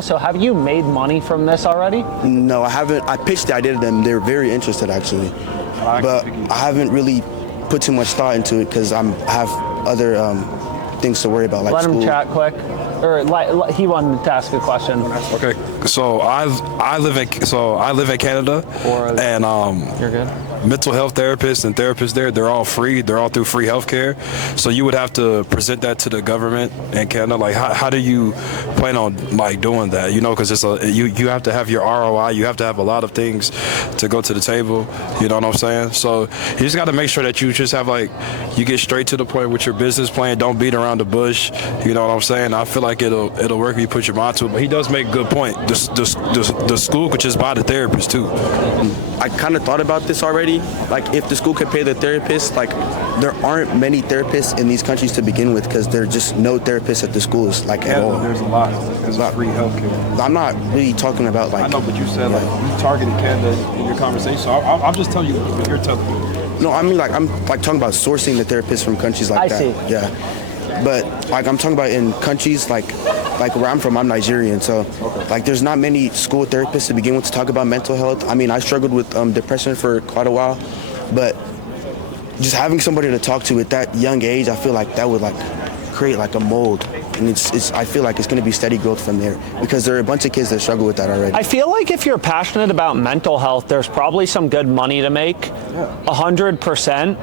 So have you made money from this already? No, I haven't. I pitched the idea to them. They're very interested, actually. But I haven't really put too much thought into it because I have other things to worry about, like Let school. him chat quick. Or he wanted to ask a question. Okay, so I live in Canada, and You're good. mental health therapists and therapists they're all free. They're all through free healthcare. So you would have to present that to the government in Canada. Like, how do you plan on like doing that? You know, because you have to have your ROI. You have to have a lot of things to go to the table. You know what I'm saying? So you just got to make sure that you just have you get straight to the point with your business plan. Don't beat around the bush. You know what I'm saying? I feel like it'll work if you put your mind to it. But he does make a good point. The school could just buy the therapist too. I kind of thought about this already. Like, if the school could pay the therapist, like, there aren't many therapists in these countries to begin with because there are just no therapists at the schools, like, at all. There's a lot because of free healthcare. I'm not really talking about, like... I know, but you said, you targeted Canada in your conversation, so I'm just telling you what you're telling me. No, I mean, I'm talking about sourcing the therapists from countries like that. I see. Yeah. But, I'm talking about in countries like where I'm from, I'm Nigerian, so, there's not many school therapists to begin with to talk about mental health. I mean, I struggled with depression for quite a while, but just having somebody to talk to at that young age, I feel like that would, create, a mold. And I feel like it's going to be steady growth from there because there are a bunch of kids that struggle with that already. I feel like if you're passionate about mental health, there's probably some good money to make, 100%.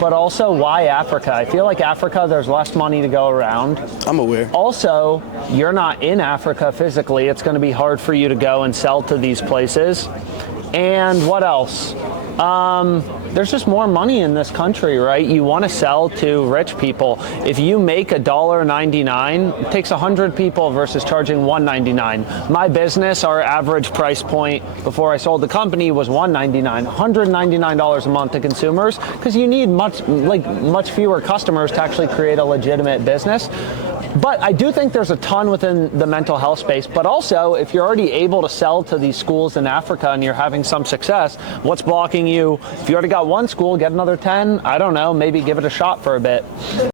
But also, why Africa? I feel like Africa, there's less money to go around. I'm aware. Also, you're not in Africa physically. It's going to be hard for you to go and sell to these places. And what else? There's just more money in this country, right? You want to sell to rich people. If you make $1.99, it takes 100 people versus charging $1.99. My business, our average price point before I sold the company was $1.99, $199 a month to consumers, because you need much fewer customers to actually create a legitimate business. But I do think there's a ton within the mental health space. But also, if you're already able to sell to these schools in Africa and you're having some success, what's blocking you? If you already got one school, get another 10. I don't know, maybe give it a shot for a bit.